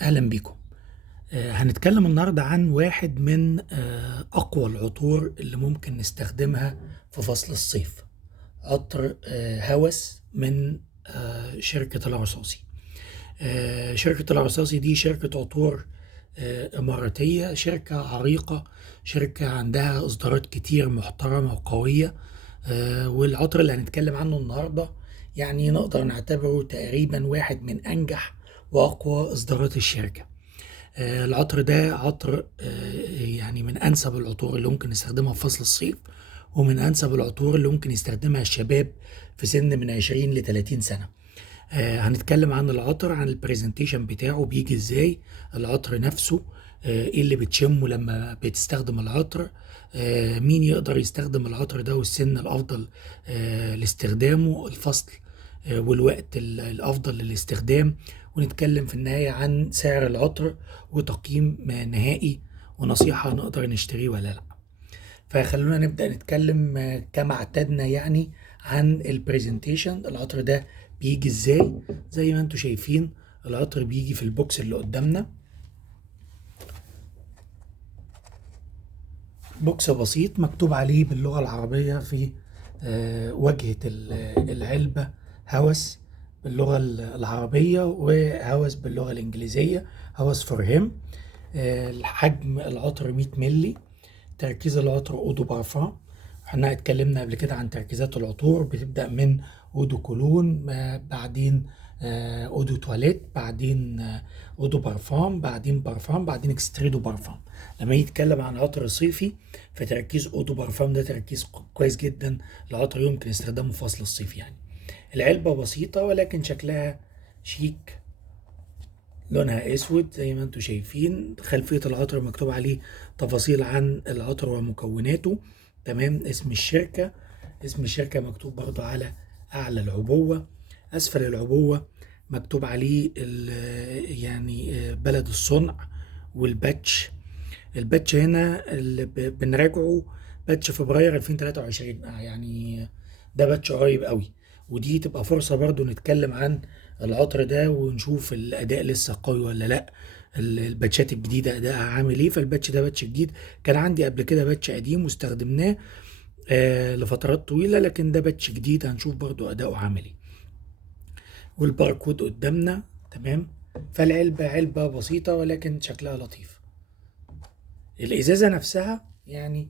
أهلا بيكم. هنتكلم النهاردة عن واحد من أقوى العطور اللي ممكن نستخدمها في فصل الصيف. عطر هوس من شركة العصاصي. شركة العصاصي دي شركة عطور إماراتية، شركة عريقة، شركة عندها إصدارات كتير محترمة وقوية. والعطر اللي هنتكلم عنه النهاردة يعني نقدر نعتبره تقريبا واحد من أنجح وأقوى إصدارات الشركة. العطر ده عطر يعني من أنسب العطور اللي ممكن نستخدمها في فصل الصيف، ومن أنسب العطور اللي ممكن يستخدمها الشباب في سن من 20 ل 30 سنة. هنتكلم عن العطر، عن البرزنتيشن بتاعه، بيجي ازاي العطر نفسه، ايه اللي بتشمه لما بتستخدم العطر، مين يقدر يستخدم العطر ده والسن الأفضل لاستخدامه، الفصل والوقت الأفضل للاستخدام. ونتكلم في النهاية عن سعر العطر وتقييم نهائي ونصيحة نقدر نشتريه ولا لا. فخلونا نبدأ نتكلم كما اعتدنا يعني عن البرزنتيشن. العطر ده بيجي ازاي؟ زي ما انتم شايفين العطر بيجي في البوكس اللي قدامنا، بوكس بسيط مكتوب عليه باللغة العربية في واجهة العلبة هوس باللغة العربية، وهوس باللغة الإنجليزية، هوس فور هيم. الحجم العطر 100 ملي. تركيز العطر اودو بارفان. احنا اتكلمنا قبل كده عن تركيزات العطور، بتبدأ من اودو كولون، بعدين اودو تواليت، بعدين اودو بارفان، بعدين بارفان، بعدين اكستريدو بارفان. لما يتكلم عن عطر صيفي فتركيز اودو بارفان ده تركيز كويس جدا. العطر يمكن استخدامه في فصل الصيف يعني. العلبة بسيطة ولكن شكلها شيك، لونها اسود زي ما انتم شايفين. خلفية العطر مكتوب عليه تفاصيل عن العطر ومكوناته، تمام. اسم الشركة مكتوب برضو على اعلى العبوة. اسفل العبوة مكتوب عليه يعني بلد الصنع والباتش. الباتش هنا اللي بنراجعه باتش فبراير 2023، يعني ده باتش قريب قوي. ودي تبقى فرصة برضو نتكلم عن العطر ده ونشوف الأداء لسه قوي ولا لأ. الباتشات الجديدة أداءها عامل إيه. فالباتش ده باتش جديد، كان عندي قبل كده باتش قديم واستخدمناه لفترات طويلة، لكن ده باتش جديد هنشوف برضو أداؤه عامل إيه. والباركود قدامنا، تمام. فالعلبة علبة بسيطة ولكن شكلها لطيف. الازازه نفسها يعني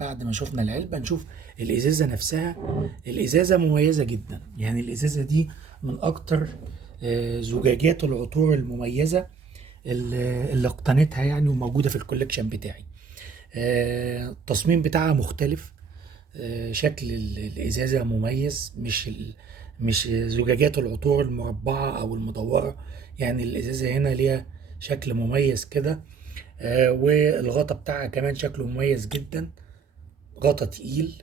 بعد ما شفنا العلبه نشوف الازازه نفسها. الازازه مميزه جدا، يعني الازازه دي من اكتر زجاجات العطور المميزه اللي اقتنيتها يعني، وموجوده في الكوليكشن بتاعي. التصميم بتاعها مختلف. شكل الازازه مميز، مش زجاجات العطور المربعه او المدوره. يعني الازازه هنا ليها شكل مميز كده. والغطا بتاعها كمان شكله مميز جدا. غطا تقيل،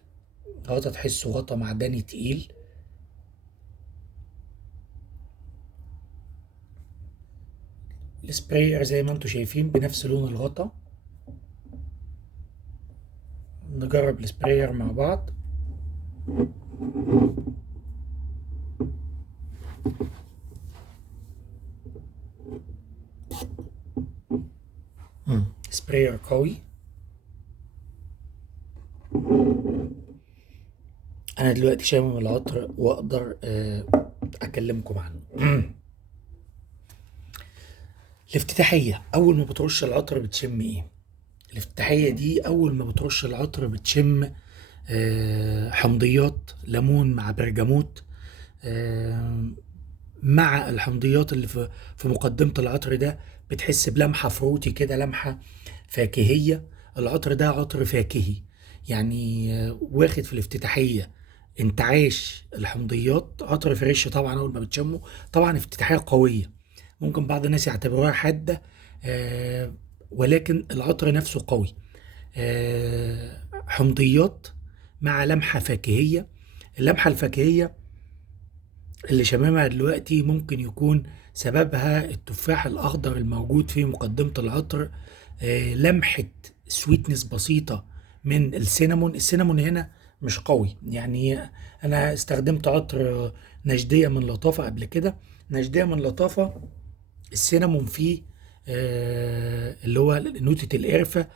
غطا تحسه غطا معدني تقيل. السبراير زي ما انتم شايفين بنفس لون الغطا. نجرب السبراير مع بعض. سبراير قوي. انا دلوقتي شامم العطر واقدر اكلمكم عنه. الافتتاحية اول ما بترش العطر بتشم ايه؟ الافتتاحية دي اول ما بترش العطر بتشم حمضيات ليمون مع برجموت، مع الحمضيات اللي في مقدمة العطر ده بتحس بلمحة فروتي كده، لمحة فاكهية. العطر ده عطر فاكهي يعني، واخد في الافتتاحية انتعاش الحمضيات. عطر فريش طبعا أول ما بتشمه. طبعا افتتاحية قوية، ممكن بعض الناس يعتبروها حادة، ولكن العطر نفسه قوي. حمضيات مع لمحة فاكهية. اللمحة الفاكهية اللي شمامها دلوقتي ممكن يكون سببها التفاح الأخضر الموجود في مقدمة العطر. لمحة سويتنس بسيطة من السينامون. السينامون هنا مش قوي يعني. أنا استخدمت عطر نجدية من لطافة قبل كده. نجدية من لطافة السينامون فيه اللي هو نوتة القرفة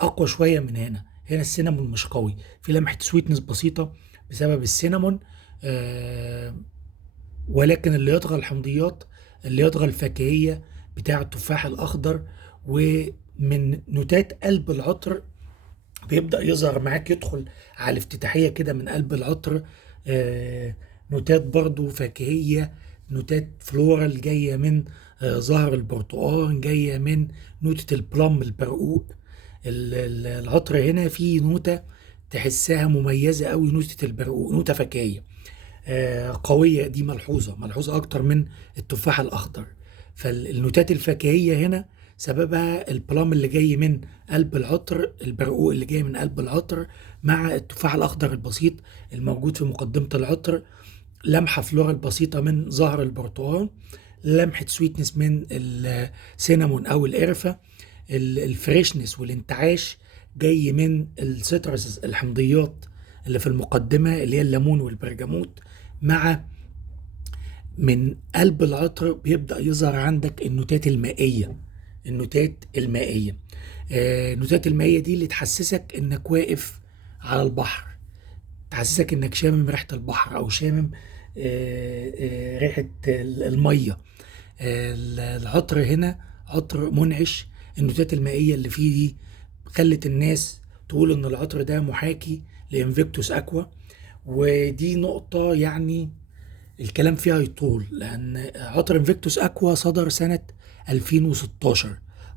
اقوى شوية من هنا. هنا السينامون مش قوي، في لمحة سويتنس بسيطة بسبب السينامون. آه، ولكن اللي يطغى الحمضيات، اللي يطغى الفاكهية بتاع التفاح الأخضر. ومن نوتات قلب العطر بيبدأ يظهر معاك، يدخل على الافتتاحية كده من قلب العطر نوتات برضو فاكهية، نوتات فلورال جاية من زهر البرتقال، جاية من نوتة البلم البرقوق. العطر هنا فيه نوتة تحسها مميزة قوي، نوتة البرقوق، نوتة فاكهية قوية. دي ملحوظة أكتر من التفاح الأخضر. فالنوتات الفاكهية هنا سببها البلام اللي جاي من قلب العطر، البرقوق اللي جاي من قلب العطر، مع التفاح الأخضر البسيط الموجود في مقدمة العطر، لمحة فلورال بسيطة من زهر البرتقال، لمحة سويتنس من السينامون أو القرفة، الفريشنس والانتعاش جاي من السيترس، الحمضيات اللي في المقدمة اللي هي الليمون والبرجموت. مع من قلب العطر بيبدأ يظهر عندك النوتات المائية. النوتات المائية النوتات المائية دي اللي تحسسك انك واقف على البحر، تحسسك انك شامم ريحة البحر، او شامم ريحة المية. العطر هنا عطر منعش. النوتات المائية اللي فيه دي خلت الناس تقول ان العطر ده محاكي لانفيكتوس اكوا. ودي نقطة يعني الكلام فيها يطول، لان عطر انفيكتوس اكوا صدر سنة 2016،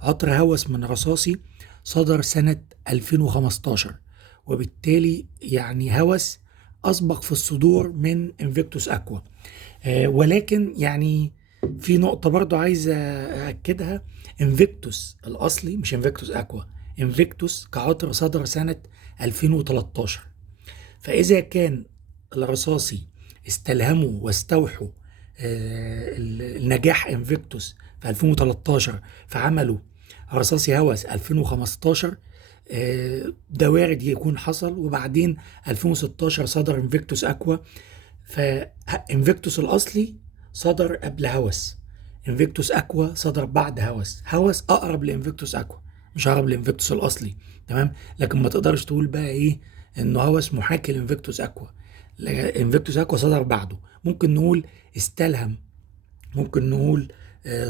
عطر هوس من رصاصي صدر سنة 2015. وبالتالي يعني هوس اسبق في الصدور من انفيكتوس اكوا. ولكن يعني في نقطة برضو عايز أأكدها، انفيكتوس الأصلي مش انفيكتوس أكوا، انفيكتوس كعطر صدر سنة 2013. فإذا كان الرصاصي استلهموا واستوحوا النجاح انفيكتوس في 2013 فعملوا رصاصي هوس 2015، ده وارد يكون حصل. وبعدين 2016 صدر انفيكتوس أكوا. فانفيكتوس الاصلي صدر قبل هوس، انفيكتوس اكوا صدر بعد هوس. هوس اقرب لانفيكتوس اكوا، مش اقرب لانفيكتوس الاصلي. تمام. لكن ما تقدرش تقول بقى ايه انه هوس محاكي لانفيكتوس اكوا. انفيكتوس اكوا صدر بعده. ممكن نقول استلهم، ممكن نقول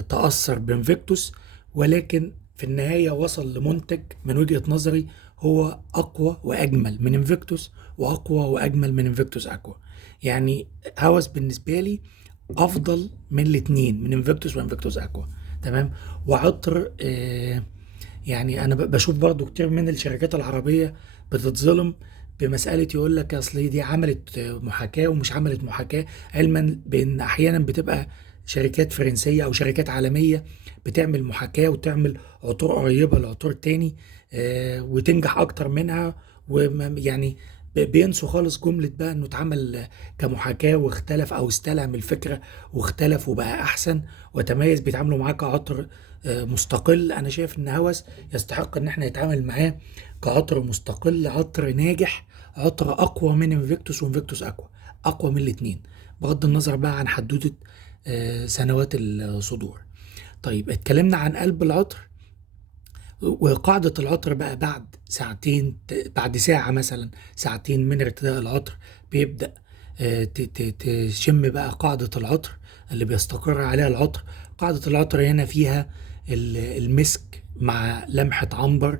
تأثر بانفيكتوس، ولكن في النهاية وصل لمنتج من وجهة نظري هو أقوى وأجمل من انفيكتوس، وأقوى وأجمل من انفيكتوس أكوا. يعني هوس بالنسبة لي أفضل من الاتنين، من انفيكتوس وانفيكتوس أكوا. تمام. وعطر يعني أنا بشوف برضو كتير من الشركات العربية بتتظلم بمسألة يقول لك أصل دي عملت محاكاة ومش عملت محاكاة، علما بأن أحيانا بتبقى شركات فرنسية أو شركات عالمية بتعمل محاكاة وتعمل عطور قريبة لعطور تاني وتنجح أكتر منها. ويعني بينسوا خالص جملة بقى إنه اتعمل كمحاكاة واختلف، أو استلهم الفكرة واختلف وبقى أحسن وتميز، بيتعاملوا معاه كعطر مستقل. أنا شايف إن هوس يستحق إن احنا نتعامل معاه كعطر مستقل، عطر ناجح، عطر أقوى من انفيكتوس وانفيكتوس أقوى، أقوى من الاتنين، بغض النظر بقى عن حدوتة سنوات الصدور. طيب اتكلمنا عن قلب العطر وقاعدة العطر بقى. بعد ساعتين، بعد ساعة مثلا، ساعتين من ارتداء العطر بيبدأ تشم بقى قاعدة العطر اللي بيستقر عليها العطر. قاعدة العطر هنا فيها المسك مع لمحة عنبر،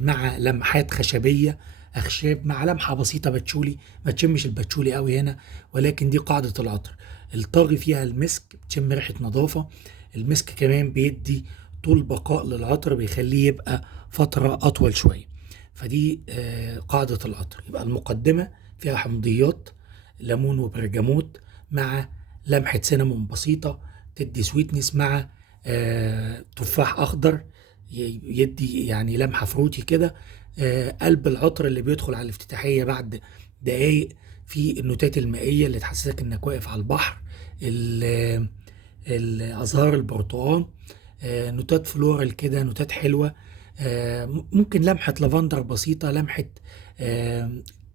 مع لمحات خشبية، أخشاب، مع لمحة بسيطة باتشولي. ما تشمش الباتشولي قوي هنا، ولكن دي قاعدة العطر. الطاغي فيها المسك، بتشم ريحة نظافة. المسك كمان بيدي طول بقاء للعطر، بيخليه يبقى فترة أطول شوية. فدي قاعدة العطر. يبقى المقدمة فيها حمضيات ليمون وبرجموت، مع لمحة سينامون بسيطة تدي سويتنس، مع تفاح أخضر يدي يعني لمحة فروتي كده. قلب العطر اللي بيدخل على الافتتاحية بعد دقايق في النوتات المائية اللي تحسسك انك واقف على البحر. الازهار البرتقال، نوتات فلورال كده، نوتات حلوة. ممكن لمحة لافندر بسيطة، لمحة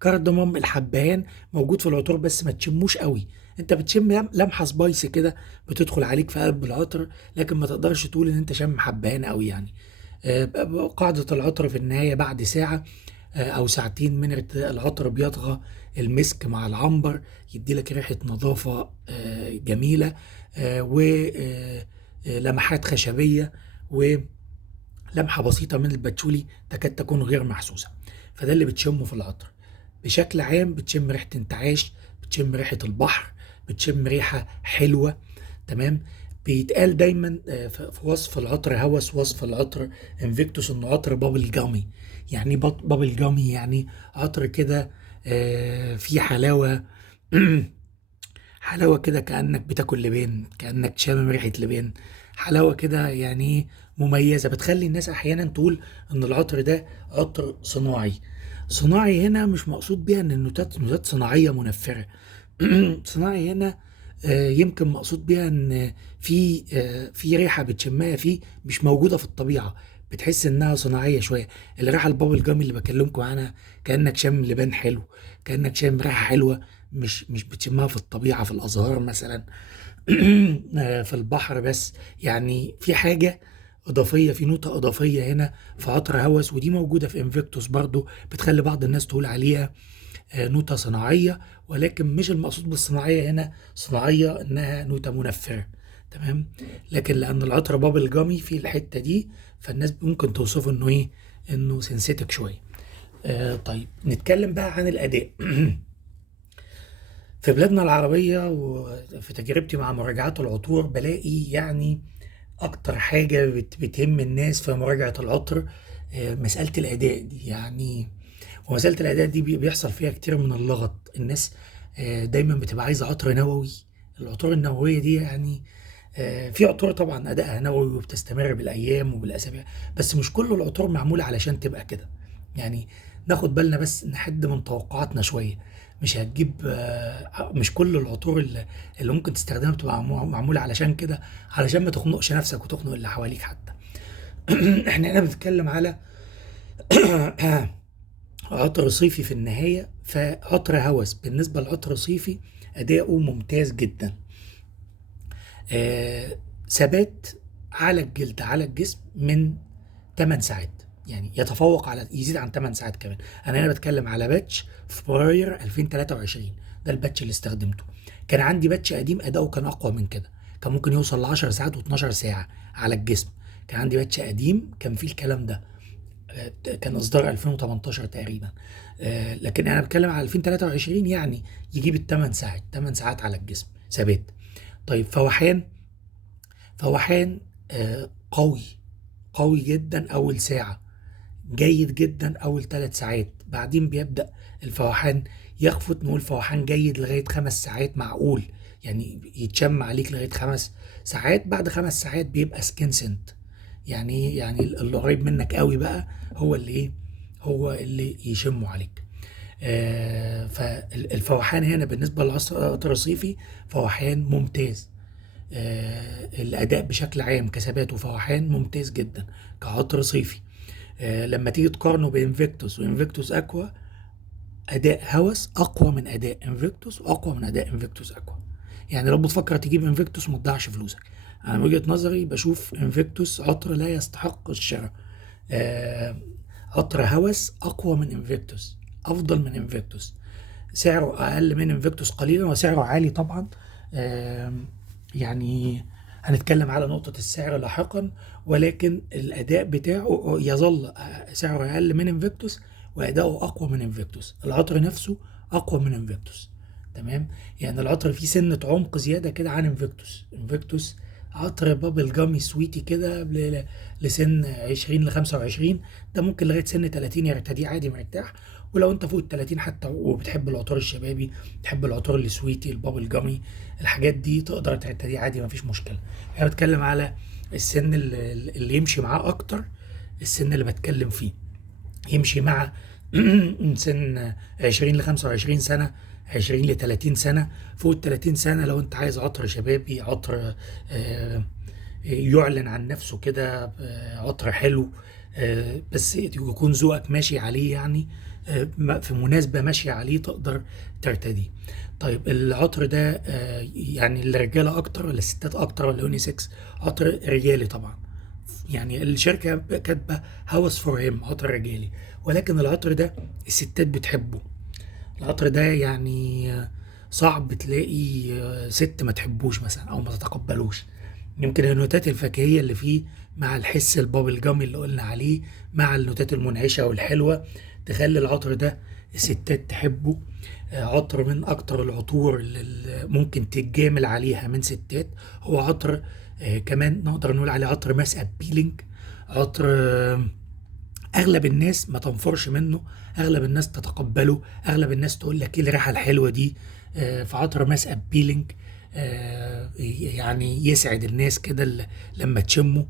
كاردموم، الحبهان موجود في العطور بس ما تشموش قوي، انت بتشم لمحه سبايسي كده بتدخل عليك في قلب العطر، لكن ما تقدرش تقول ان انت شم حبهان قوي يعني. قاعده العطر في النهايه بعد ساعه او ساعتين من العطر بيطغى المسك مع العنبر، يدي لك ريحه نظافه جميله، ولمحات خشبيه، ولمحه بسيطه من الباتشولي تكاد تكون غير محسوسه. فده اللي بتشمه في العطر. بشكل عام بتشم ريحة انتعاش، بتشم ريحة البحر، بتشم ريحة حلوة. تمام. بيتقال دايما في وصف العطر هوس، وصف العطر انفيكتوس انه عطر بابل جامي. يعني إيه بابل جامي؟ يعني عطر كده فيه حلاوة حلاوة كده كأنك بتاكل لبان، كأنك شامم ريحة لبان. حلاوة كده يعني مميزة، بتخلي الناس أحيانا تقول إن العطر ده عطر صناعي. صناعي هنا مش مقصود بيها إن النوتات صناعية منفرة. صناعي هنا يمكن مقصود بيها إن في ريحة بتشمها فيه مش موجودة في الطبيعة، بتحس إنها صناعية شوية. الريحة البابل جامي اللي بكلمكم عنها كأنك شامم لبان حلو، كأنك شامم ريحة حلوة مش بتشمها في الطبيعة، في الأزهار مثلا. في البحر بس. يعني في حاجة إضافية، في نوتة إضافية هنا في عطر هوس، ودي موجودة في انفيكتوس برضو، بتخلي بعض الناس تقول عليها نوتة صناعية، ولكن مش المقصود بالصناعية هنا صناعية إنها نوتة منفرة. تمام. لكن لأن العطر بابل جامي في الحتة دي، فالناس ممكن توصفه إنه إيه، إنه سنسيتك شوية. طيب نتكلم بقى عن الأداء. في بلادنا العربية وفي تجربتي مع مراجعات العطور بلاقي يعني أكتر حاجة بتهم الناس في مراجعة العطر مسألة الأداء دي يعني. ومسألة الأداء دي بيحصل فيها كتير من اللغط. الناس دايما بتبقى عايزة عطر نووي. العطور النووية دي يعني في عطور طبعا أدائها نووي وبتستمر بالأيام وبالأسابيع، بس مش كل العطور معمولة علشان تبقى كده يعني. ناخد بالنا بس، نحد من توقعاتنا شوية. مش هتجيب مش كل العطور اللي ممكن تستخدمها بتبقى معمولة علشان كده، علشان ما تخنقش نفسك وتخنق اللي حواليك حتى. احنا هنا بنتكلم على عطر صيفي في النهاية. فعطر هوس بالنسبة لعطر صيفي أداؤه ممتاز جدا. ثبات على الجلد على الجسم من 8 ساعات، يعني يتفوق على يزيد عن 8 ساعات كمان. انا هنا بتكلم على باتش فبراير 2023، ده الباتش اللي استخدمته. كان عندي باتش قديم اداؤه كان اقوى من كده، كان ممكن يوصل ل 10 ساعات و12 ساعة على الجسم. كان عندي باتش قديم كان فيه الكلام ده، كان اصدار 2018 تقريبا. لكن انا بتكلم على 2023، يعني يجيب الثمان ساعات، 8 ساعات على الجسم ثبات. طيب فوحان قوي، قوي جدا اول ساعة، جيد جدا اول 3 ساعات، بعدين بيبدأ الفوحان يخفت. نقول فوحان جيد لغاية 5 ساعات معقول، يعني يتشم عليك لغاية 5 ساعات. بعد 5 ساعات بيبقى سكين سنت، يعني يعني اللي قريب منك قوي بقى هو اللي ايه، هو اللي يشمه عليك. فالفوحان هنا بالنسبة للعطر الصيفي فوحان ممتاز. الأداء بشكل عام كثبات وفوحان ممتاز جدا كعطر صيفي. لما تيجي تقارنه بانفيكتوس وانفيكتوس اكوا، اداء هوس اقوى من اداء انفيكتوس واقوى من اداء انفيكتوس اكوا. يعني لو بتفكر تجيب انفيكتوس ما تضيعش فلوسك. انا من وجهة نظري بشوف انفيكتوس عطر لا يستحق الشراء. آه عطر هوس اقوى من انفيكتوس، افضل من انفيكتوس. سعره اقل من انفيكتوس قليلا وسعره عالي طبعا. آه يعني هنتكلم على نقطة السعر لاحقا، ولكن الأداء بتاعه يظل سعره أقل من انفيكتوس وأداؤه أقوى من انفيكتوس. العطر نفسه أقوى من انفيكتوس. تمام. يعني العطر فيه سنة عمق زيادة كده عن انفيكتوس. انفيكتوس عطر بابل جامي سويتي كده لسن 20 ل 25، ده ممكن لغاية سن 30 يرتديه عادي مرتاح. ولو انت فوق ال 30 حتى وبتحب العطور الشبابي، بتحب العطور السويتي البابل جامي، الحاجات دي تقدر تعتدي عادي مفيش مشكله. انا بتكلم على السن اللي يمشي معاه اكتر، السن اللي بتكلم فيه يمشي مع من سن 20 ل 25 سنه، 20 ل 30 سنه. فوق ال 30 سنه لو انت عايز عطر شبابي، عطر يعلن عن نفسه كده، عطر حلو، بس يكون ذوقك ماشي عليه يعني، في مناسبة ماشية عليه تقدر ترتديه. طيب العطر ده يعني الرجاله اكتر ولا الستات اكتر ولا يونيسكس؟ عطر رجالي طبعا. يعني الشركه كاتبه هاوس فور هيم، عطر رجالي، ولكن العطر ده الستات بتحبه. العطر ده يعني صعب تلاقي ست ما تحبوش مثلا او ما تتقبلوش. يمكن النوتات الفاكهيه اللي فيه مع الحس البابل جامي اللي قلنا عليه مع النوتات المنعشه والحلوه تخلي العطر ده الستات تحبه. عطر من اكتر العطور اللي ممكن تتجامل عليها من ستات. هو عطر كمان نقدر نقول عليه عطر ماس ابيلينج. عطر اغلب الناس ما تنفرش منه، اغلب الناس تتقبله، اغلب الناس تقول لك ايه الريحه الحلوه دي. فعطر ماس ابيلينج يعني يسعد الناس كده لما تشمه.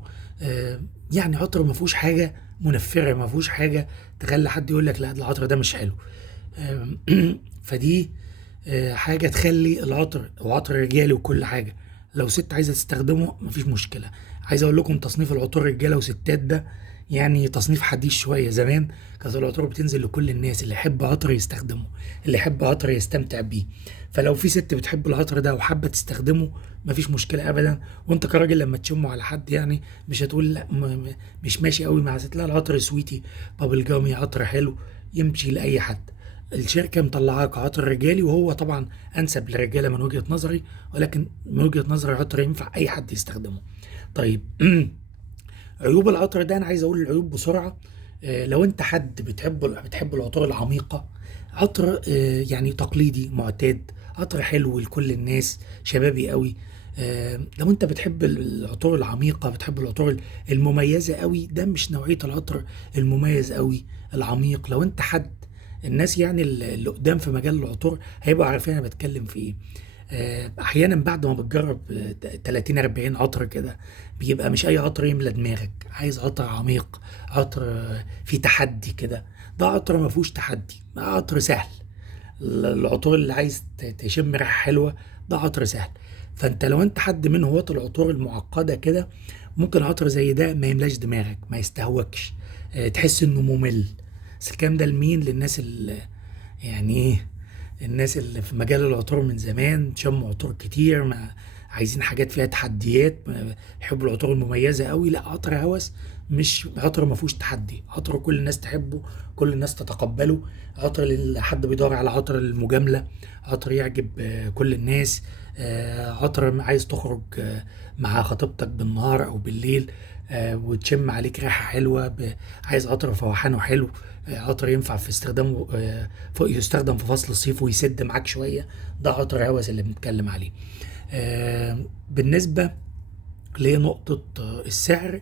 يعني عطر ما فيهوش حاجه منفره، ما فيهوش حاجه تخلي حد يقول لك لا ده العطر ده مش حلو. آم، فدي حاجه تخلي العطر، وعطر رجالي وكل حاجه، لو ست عايزه تستخدمه مفيش مشكله. عايز اقول لكم تصنيف العطور رجاله وستات ده يعني تصنيف حديث شويه. زمان كانت العطور بتنزل لكل الناس، اللي يحب عطر يستخدمه، اللي يحب عطر يستمتع بيه. فلو في ست بتحب العطر ده وحابه تستخدمه مفيش مشكله ابدا. وانت كراجل لما تشمه على حد يعني مش هتقول لا مش ماشي قوي مع ست. لا، العطر سويتي بابل جامي عطر حلو يمشي لاي حد. الشركه مطلعاه كعطر رجالي، وهو طبعا انسب للرجاله من وجهه نظري، ولكن من وجهه نظري عطر ينفع اي حد يستخدمه. طيب عيوب العطر ده انا عايز اقول العيوب بسرعه. لو انت حد بتحب العطور العميقه، عطر يعني تقليدي معتاد، عطر حلو لكل الناس، شبابي قوي. لو انت بتحب العطور العميقه، بتحب العطور المميزه قوي، ده مش نوعيه العطر المميز قوي العميق. لو انت حد الناس يعني اللي قدام في مجال العطور هيبقوا عارفين انا بتكلم في ايه. احيانا بعد ما بتجرب 30 40 عطر كده بيبقى مش اي عطر يملى دماغك، عايز عطر عميق، عطر فيه تحدي كده. ده عطر ما فيهوش تحدي، ده عطر سهل. العطور اللي عايز تشم ريحه حلوه ده عطر سهل. فانت لو انت حد من هواة العطور المعقده كده، ممكن عطر زي ده ما يملاش دماغك، ما يستهوكش، تحس انه ممل. بس الكلام ده لمين؟ للناس اللي يعني ايه، الناس اللي في مجال العطور من زمان شموا عطور كتير، ما عايزين حاجات فيها تحديات، يحبوا العطور المميزة قوي. لا، عطر هوس مش عطر ما فيهوش تحدي، عطر كل الناس تحبه، كل الناس تتقبله. عطر حد بيدور على عطر المجاملة، عطر يعجب كل الناس. عطر عايز تخرج مع خطيبتك بالنهار او بالليل وتشم عليك ريحة حلوة، عايز عطر فوحانه حلو، عطر ينفع في استخدامه يستخدم في فصل الصيف ويسد معاك شوية. ده عطر هوس اللي بنتكلم عليه. بالنسبة لنقطة السعر،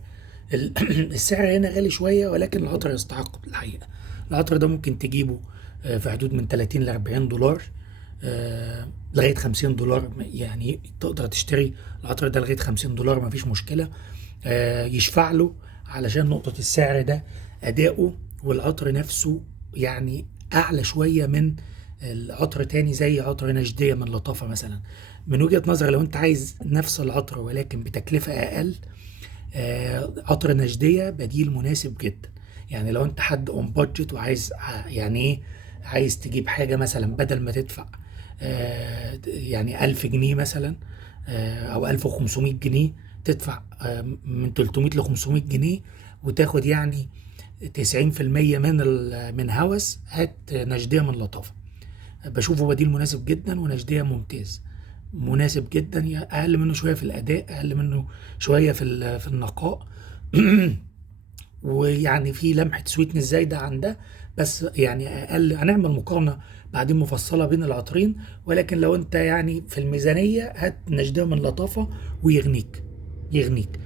السعر هنا غالي شوية، ولكن العطر يستحق الحقيقة. العطر ده ممكن تجيبه في حدود من 30 ل 40 دولار لغاية 50 دولار. يعني تقدر تشتري العطر ده لغاية 50 دولار مفيش مشكلة. يشفع له علشان نقطة السعر ده أداؤه والعطر نفسه يعني أعلى شوية من العطر تاني زي عطر نجدية من لطافة مثلا. من وجهة نظري لو أنت عايز نفس العطر ولكن بتكلفة أقل، عطر نجدية بديل مناسب جدا. يعني لو أنت حد اون بادجت وعايز يعني إيه، عايز تجيب حاجة مثلا بدل ما تدفع يعني 1000 جنيه مثلا أو 1500 جنيه، تدفع من 300 ل 500 جنيه وتاخد يعني 90% من هوس. هات نجدية من لطافة، بشوفه بديل مناسب جدا، ونجدية ممتاز مناسب جدا. اقل منه شويه في الاداء، اقل منه شويه في النقاء ويعني في لمحه سويتنس زايده عن ده، بس يعني اقل. هنعمل مقارنه بعدين مفصله بين العطرين، ولكن لو انت يعني في الميزانيه هات نجدة من لطافه ويغنيك، يغنيك.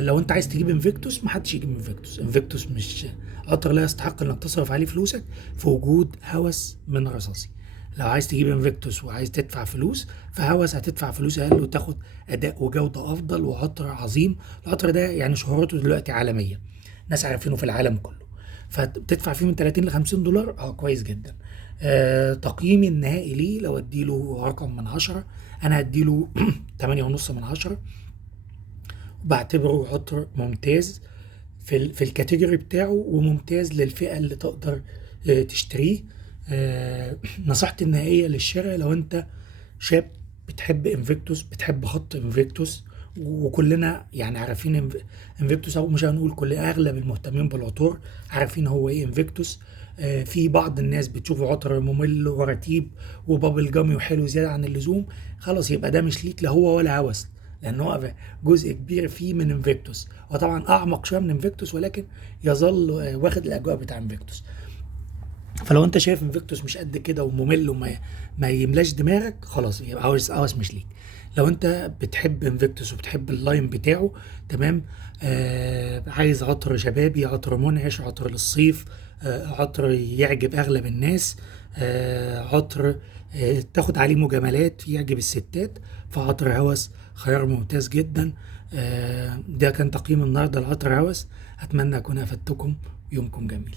لو انت عايز تجيب انفيكتوس، محدش يجيب انفيكتوس. انفيكتوس مش عطر لا يستحق انك تصرف عليه فلوسك في وجود هوس من رصاصي. لو عايز تجيب انفيكتوس وعايز تدفع فلوس، فهوس هتدفع فلوس اقل وتاخد اداء وجوده افضل وعطر عظيم. العطر ده يعني شهرته دلوقتي عالميه، ناس عارفينه في العالم كله، فبتدفع فيه من 30 ل 50 دولار. كويس جدا. تقييمي النهائي ليه لو اديله رقم من 10، انا هديله 8.5 من 10. بعتبره عطر ممتاز في الكاتيجوري بتاعه، وممتاز للفئة اللي تقدر تشتريه. نصيحتي النهائية للشراء لو انت شاب بتحب انفيكتوس، بتحب خط انفيكتوس، وكلنا يعني عارفين انفيكتوس، او مش هنقول كل، اغلب المهتمين بالعطور عارفين هو ايه انفيكتوس. في بعض الناس بتشوفه عطر ممل ورتيب وبابل جامي وحلو زيادة عن اللزوم، خلاص يبقى ده مش ليك، لا هو ولا هوس، لان هو جزء كبير فيه من انفيكتوس، هو طبعا اعمق شويه من انفيكتوس ولكن يظل واخد الاجواء بتاع انفيكتوس. فلو انت شايف انفيكتوس مش قد كده وممل ما يملاش دماغك، خلاص يبقى هوس مش ليك. لو انت بتحب انفيكتوس وبتحب اللاين بتاعه، تمام، عايز عطر شبابي، عطر منعش، عطر للصيف، عطر يعجب اغلب الناس، عطر تاخد عليه مجاملات يعجب الستات، فعطر هوس خيار ممتاز جدا. ده كان تقييم النهارده لعطر هوس، اتمنى اكون افدتكم، يومكم جميل.